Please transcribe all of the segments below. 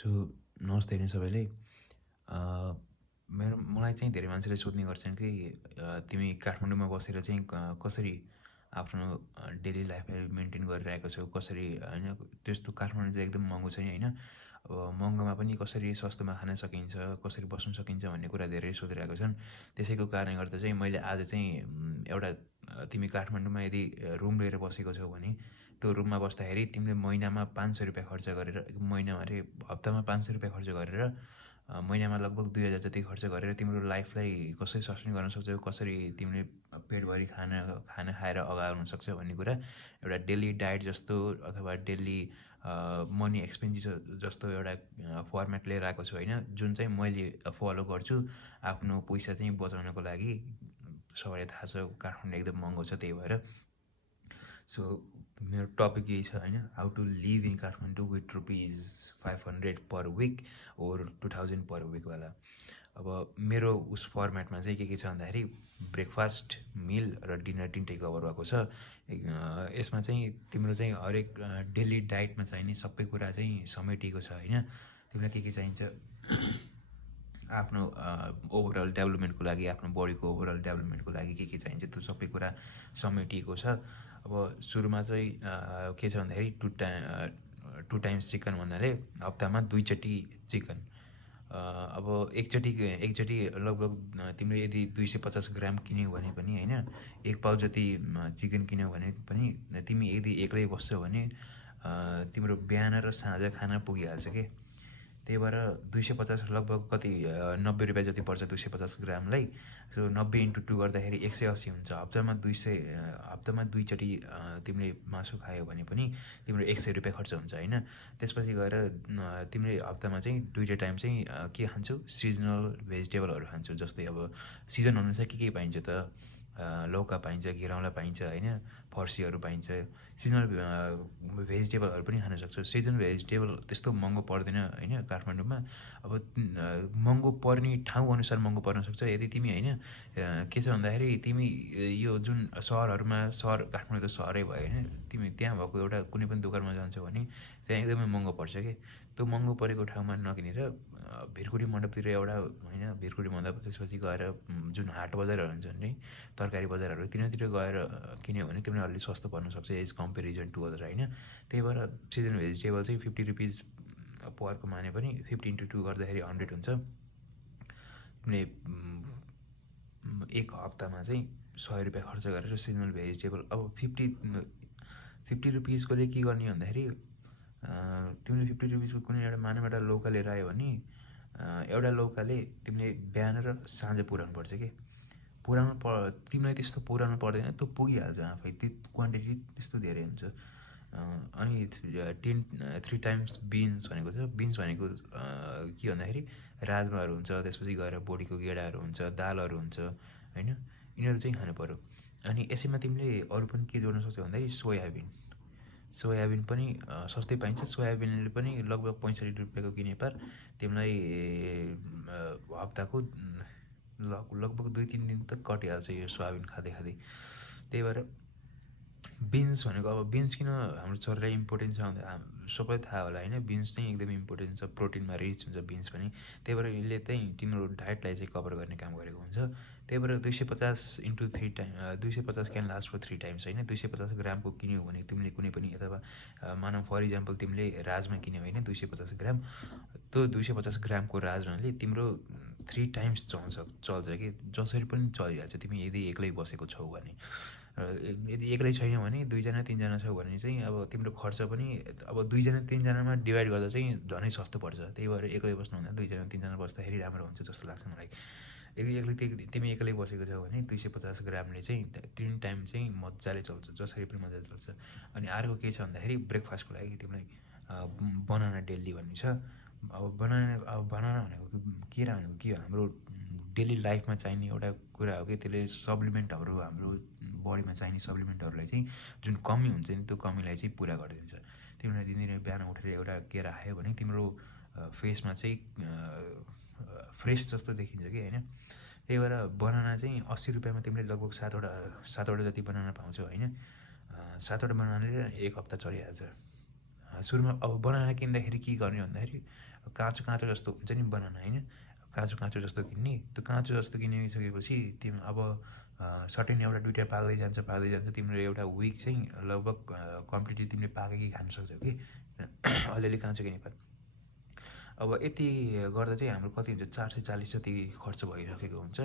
So नमस्ते नि सबैले। मलाई चाहिँ धेरै मान्छेले सोध्ने गर्छन् कि तिमी काठमाडौँमा बसेर चाहिँ कसरी आफ्नो डेली लाइफलाई मेन्टेन गरिरहेको छौ, कसरी होइन? त्यस्तो काठमाडौँ चाहिँ एकदम महँगो छ नि होइन। अब महँगोमा पनि कसरी सस्तोमा खान सकिन्छ, कसरी बस्नु सकिन्छ भन्ने कुरा धेरै सोधिरहेको छन्। त्यसैको कारणले गर्दा चाहिँ मैले आज चाहिँ एउटा तिमी काठमाडौँमा यदि रुम लिएर बसेको छौ भने त्यो रुममा बस्दाखेरि तिमीले महिनामा 500 रुपियाँ खर्च गरेर, महिनामा अरे हप्तामा 500 रुपियाँ खर्च गरेर महिनामा लगभग 2000 जति खर्च गरेर तिम्रो लाइफलाई कसरी सस्टेन गर्न सक्छौ, कसरी तिमीले पेटभरि खाना खाएर अगाउन सक्छौ भन्ने कुरा एउटा डेली डायट जस्तो अथवा डेली मनी एक्सपेन्डिचर जस्तो एउटा फर्मेट लिएर आएको छु होइन, जुन चाहिँ मैले फलो गर्छु आफ्नो पैसा चाहिँ बचाउनको लागि। सबैलाई थाहा छ काठमाडौँ एकदम महँगो छ, त्यही भएर सो मेरो टपिक यही छ होइन, how to live in Kathmandu with ₹500 per week or 2000 per विकवाला। अब मेरो उस फर्मेटमा चाहिँ के छ भन्दाखेरि ब्रेकफास्ट, मिल र डिनर तिनटै कभर भएको छ। यसमा चाहिँ तिम्रो चाहिँ हरेक डेली डाइटमा चाहिने सबै कुरा चाहिँ समेटिएको छ होइन। तिमीलाई के चाहिन्छ आफ्नो ओभरअल डेभलपमेन्टको लागि, आफ्नो बडीको ओभरअल डेभलपमेन्टको लागि के चाहिन्छ त्यो सबै कुरा समेटिएको छ। अब सुरुमा चाहिँ के छ भन्दाखेरि टु टाइम्स चिकन भन्नाले हप्तामा 2 चोटि चिकन। अब एकचोटि लगभग तिमीले यदि 250 ग्राम किन्यौ भने पनि होइन, 1 पाउ जति चिकन किन्यौ भने पनि तिमी यदि एक्लै बस्छौ भने तिम्रो बिहान र साँझ खाना पुगिहाल्छ के। त्यही भएर 250 लगभग कति 90 रुपियाँ जति पर्छ 250 ग्रामलाई। सो 90 × 2 गर्दाखेरि 180 हुन्छ। हप्तामा 2 चोटि तिमीले मासु खायौ भने पनि तिम्रो 100 रुपियाँ खर्च हुन्छ होइन। त्यसपछि गएर तिमीले हप्तामा चाहिँ 2टा टाइम चाहिँ के खान्छौ, सिजनल भेजिटेबलहरू खान्छौ। जस्तै अब सिजन अनुसार के पाइन्छ त, लौका पाइन्छ, घिरौँला पाइन्छ होइन, फर्सीहरू पाइन्छ। सिजनल भेजिटेबलहरू पनि खान सक्छौ। सिजनल भेजिटेबल त्यस्तो महँगो पर्दैन होइन काठमाडौँमा। अब महँगो पर्ने ठाउँअनुसार महँगो पर्न सक्छ। यदि तिमी होइन के छ भन्दाखेरि तिमी यो जुन सहर काठमाडौँ त सहरै भयो होइन, तिमी त्यहाँ भएको एउटा कुनै पनि दोकानमा जान्छौ भने त्यहाँ एकदमै महँगो पर्छ कि। त्यो महँगो परेको ठाउँमा नकिनेर भिरकुडी मण्डपतिर एउटा होइन, भिरकुडी मण्डप त्यसपछि गएर जुन हाट बजारहरू हुन्छन् नि, तरकारी बजारहरू, तिनीहरूतिर गएर किन्यो भने तिमीलाई अलिक सस्तो पर्न सक्छ एज कम्पेरिजन टु अदर होइन। त्यही भएर सिजनल भेजिटेबल चाहिँ 50 रुपिज परको माने पनि 50 × 2 गर्दाखेरि 100 हुन्छ। तिमीले एक हप्तामा चाहिँ 100 रुपियाँ खर्च गरेर सिजनल भेजिटेबल। अब 50 रुपिजकोले के गर्ने भन्दाखेरि तिमीले 50 रुपिजको कुनै एउटा मानव एउटा लौका लिएर आयो भने एउटा लौकाले तिमीले बिहान र साँझ पुर्याउनुपर्छ कि। तिमीलाई त्यस्तो पुर्याउनु पर्दैन, त्यो पुगिहाल्छ आफै, त्यो क्वान्टिटी त्यस्तो धेरै हुन्छ। अनि 3 टाइम्स बिन्स भनेको छ। बिन्स भनेको के भन्दाखेरि राजमाहरू हुन्छ, त्यसपछि गएर बोडीको गेडाहरू हुन्छ, दालहरू हुन्छ होइन, यिनीहरू चाहिँ खानु पऱ्यो। अनि यसैमा तिमीले अरू पनि के जोड्न सक्छौ भन्दाखेरि सोयाबिन पनि सस्तै पाइन्छ। सोयाबिनले पनि लगभग 65 रुपियाँको किने पार तिमीलाई हप्ताको लगभग 2-3 दिन त कटिहाल्छ यो सोयाबिन खाँदै। त्यही भएर बिन्स भनेको, अब बिन्स किन हाम्रो शरीरलाई इम्पोर्टेन्ट छ भन्दा सबैलाई थाहा होला होइन, बिन्स चाहिँ एकदमै इम्पोर्टेन्ट छ, प्रोटिनमा रिच हुन्छ बिन्स पनि। त्यही भएर यसले चाहिँ तिम्रो डायटलाई चाहिँ कभर गर्ने काम गरेको हुन्छ। त्यही भएर 250 × 3 time 250 can last for 3 times होइन। 250 ग्रामको किन्यौ भने तिमीले कुनै पनि, अथवा मानव फर इक्जाम्पल तिमीले राजमा किन्यौ होइन 250 ग्राम, त्यो 250 ग्रामको राजमाले तिम्रो 3 टाइम्स चल्छ कि, जसरी पनि चलिहाल्छ तिमी यदि एक्लै बसेको छौ भने। यदि एक्लै छैन भने 2-3जना छौ भने चाहिँ अब तिम्रो खर्च पनि अब 2-3जनामा डिभाइड गर्दा चाहिँ झनै सस्तो पर्छ। त्यही भएर एक्लै बस्नुभन्दा 2-3जना बस्दाखेरि राम्रो हुन्छ जस्तो लाग्छ मलाई। यदि तिमी एक्लै बसेको छौ भने 250 ग्रामले चाहिँ 3 टाइम चाहिँ मजाले चल्छ, जसरी पनि मजाले चल्छ। अनि अर्को के छ भन्दाखेरि ब्रेकफास्टको लागि तिमीलाई बनाना डेली भन्ने छ। अब बनाना भनेको केरा भनेको के हो, हाम्रो डेली लाइफमा चाहिने एउटा कुरा हो कि। त्यसले सप्लिमेन्टहरू, हाम्रो बडीमा चाहिने सप्लिमेन्टहरूलाई चाहिँ जुन कमी हुन्छ नि, त्यो कमीलाई चाहिँ पुरा गरिदिन्छ। तिमीलाई दिनदिनै बिहान उठेर एउटा केरा खायो भने तिम्रो फेसमा चाहिँ फ्रेस जस्तो देखिन्छ कि होइन। त्यही भएर बनाना चाहिँ 80 रुपियाँमा तिमीले लगभग 7वटा जति बनाना पाउँछौ होइन। 7वटा बनानाले 1 हप्ता चलिहाल्छ। सुरुमा अब बनाना किन्दाखेरि के गर्ने भन्दाखेरि काँचो काँचो जस्तो हुन्छ नि बनाना होइन, काँचो काँचो जस्तो किन्ने। त्यो काँचो जस्तो किनिसकेपछि तिम्रो अब सर्टेन एउटा दुइटा पाक्दै जान्छ तिम्रो एउटा विक चाहिँ लगभग कम्प्लिटली तिमीले पाकेकै खान सक्छौ कि अलिअलि काँचो किनेपछि। अब यति गर्दा चाहिँ हाम्रो कति हुन्छ 440 जति खर्च भइसकेको हुन्छ।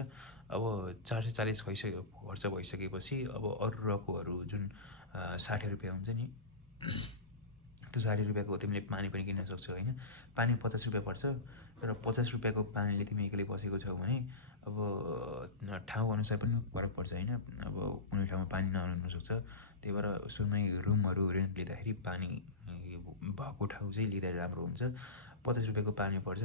अब 440 खर्च भइसकेपछि अब अरू रकहरू जुन 60 रुपियाँ हुन्छ नि त्यो 60 रुपियाँको तिमीले पानी पनि किन्न सक्छौ होइन। पानी 50 रुपियाँ पर्छ र 50 रुपियाँको पानीले तिमी एक्लै बसेको छौ भने अब ठाउँ अनुसार पनि फरक पर्छ होइन। अब कुनै ठाउँमा पानी नहुन सक्छ, त्यही भएर सुरुमै रुमहरू रेन्ट लिँदाखेरि पानी भएको ठाउँ चाहिँ लिँदा राम्रो हुन्छ। 50 रुपियाँको पानी पर्छ।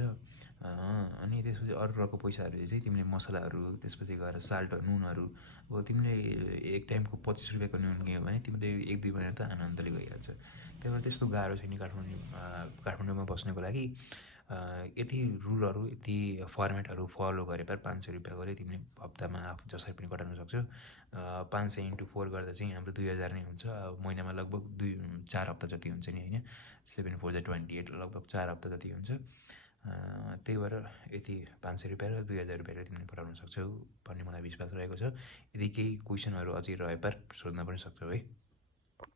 अनि त्यसपछि अरूको पैसाहरूले चाहिँ तिमीले मसलाहरू, त्यसपछि गएर साल्ट नुनहरू, अब तिमीले एक टाइमको 25 रुपियाँको नुन किन्यो भने तिमीले 1-2 महिना त आनन्दले गइहाल्छ। त्यही भएर त्यस्तो गाह्रो छैन काठमाडौँमा बस्नको लागि। यति रुलहरू, यति फर्मेटहरू फलो गरे पर 500 रुपियाँकोले तिमीले हप्तामा आफू जसरी पनि कटाउन सक्छौ। 500 × 4 गर्दा चाहिँ हाम्रो 2000 नै हुन्छ। महिनामा लगभग 4 हप्ता जति हुन्छ नि होइन। 7 4 = 28, लगभग 4 हप्ता जति हुन्छ। त्यही भएर यति 500 रुपियाँ र 2000 रुपियाँले तिमीले पठाउन सक्छौ भन्ने मलाई विश्वास रहेको छ। यदि केही क्वेसनहरू अझै रहे पर सोध्न पनि सक्छौ है।